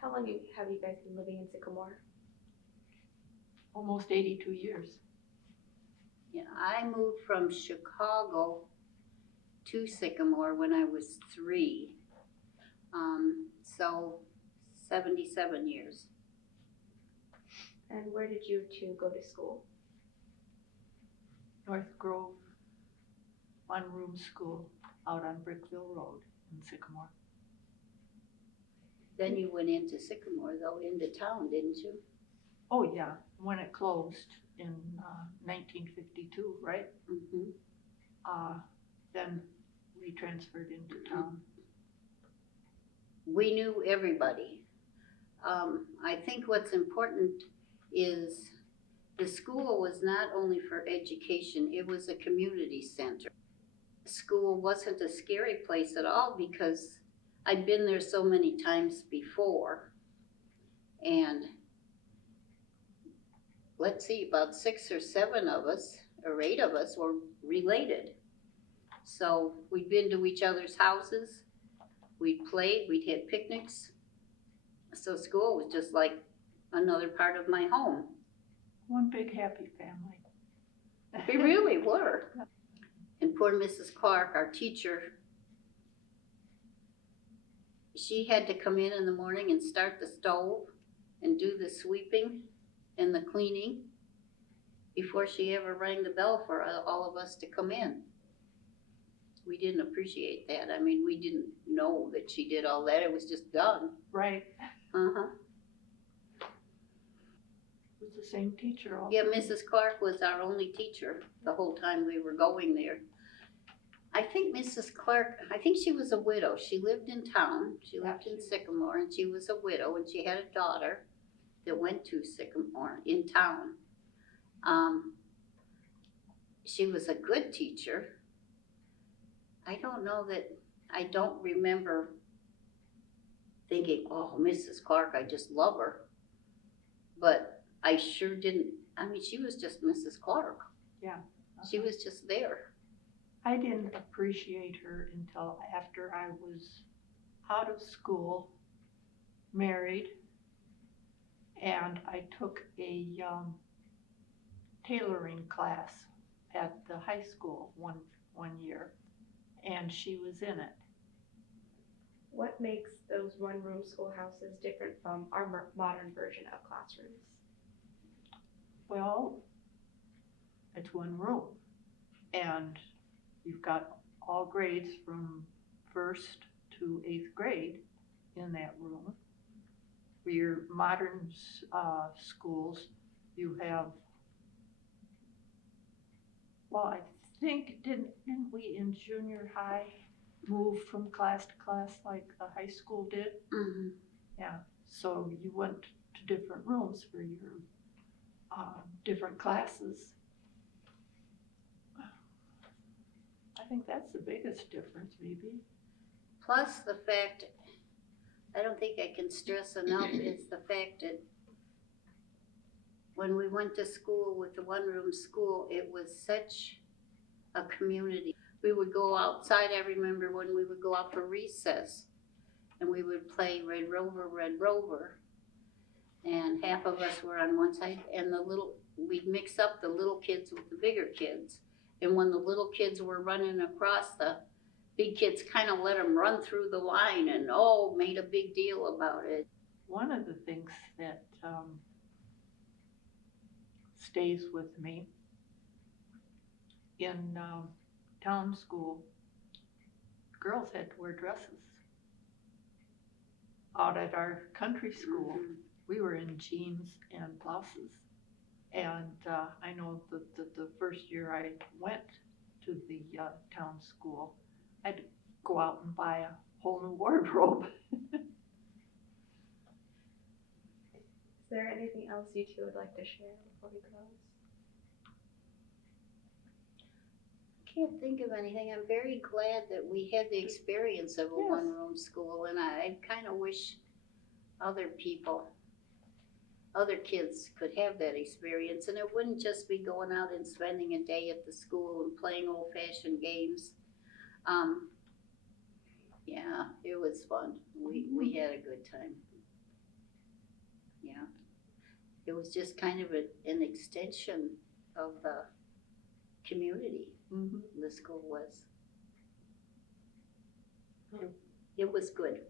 How long have you guys been living in Sycamore? Almost 82 years. Yeah, I moved from Chicago to Sycamore when I was 3. So 77 years. And where did you two go to school? North Grove one-room school out on Brickville Road in Sycamore. Then you went into Sycamore, though, into town, didn't you? Oh yeah, when it closed in 1952, right? Mm-hmm. Then we transferred into town. We knew everybody. I think what's important is the school was not only for education, it was a community center. School wasn't a scary place at all because I'd been there so many times before. And let's see, about 6 or 7 of us, or 8 of us were related. So we'd been to each other's houses, we'd played, we'd had picnics. So school was just like another part of my home. One big happy family. We really were. And poor Mrs. Clark, our teacher, she had to come in the morning and start the stove and do the sweeping and the cleaning before she ever rang the bell for all of us to come in. We didn't appreciate that. I mean, we didn't know that she did all that. It was just done. Right. Uh-huh. It was the same teacher also. Yeah, Mrs. Clark was our only teacher the whole time we were going there. I think Mrs. Clark, I think she was a widow. She lived in town. She lived in Sycamore, and she was a widow, and she had a daughter that went to Sycamore in town. She was a good teacher. I don't remember thinking, oh, Mrs. Clark, I just love her. But I sure didn't, I mean, she was just Mrs. Clark. Yeah. She was just there. I didn't appreciate her until after I was out of school, married, and I took a tailoring class at the high school one year, and she was in it. What makes those one-room schoolhouses different from our modern version of classrooms? Well, it's one room, and you've got all grades from 1st to 8th grade in that room. For your modern schools, you have, well, I think, didn't we in junior high move from class to class like the high school did? Mm-hmm. Yeah, so you went to different rooms for your different classes. I think that's the biggest difference, maybe. Plus the fact, I don't think I can stress enough, is the fact that when we went to school with the one-room school, it was such a community. We would go outside, I remember when we would go out for recess, and we would play Red Rover, and half of us were on one side, and we'd mix up the little kids with the bigger kids. And when the little kids were running across, the big kids kind of let them run through the line and made a big deal about it. One of the things that stays with me in town school, girls had to wear dresses. Out at our country school, we were in jeans and blouses. And I know that the first year I went to the town school, I had to go out and buy a whole new wardrobe. Is there anything else you two would like to share before we close? I can't think of anything. I'm very glad that we had the experience of a one-room school, and I kind of wish other kids could have that experience, and it wouldn't just be going out and spending a day at the school and playing old-fashioned games. Yeah, it was fun. We had a good time. yeah. It was just kind of an extension of the community, Mhm. the school was. It was good.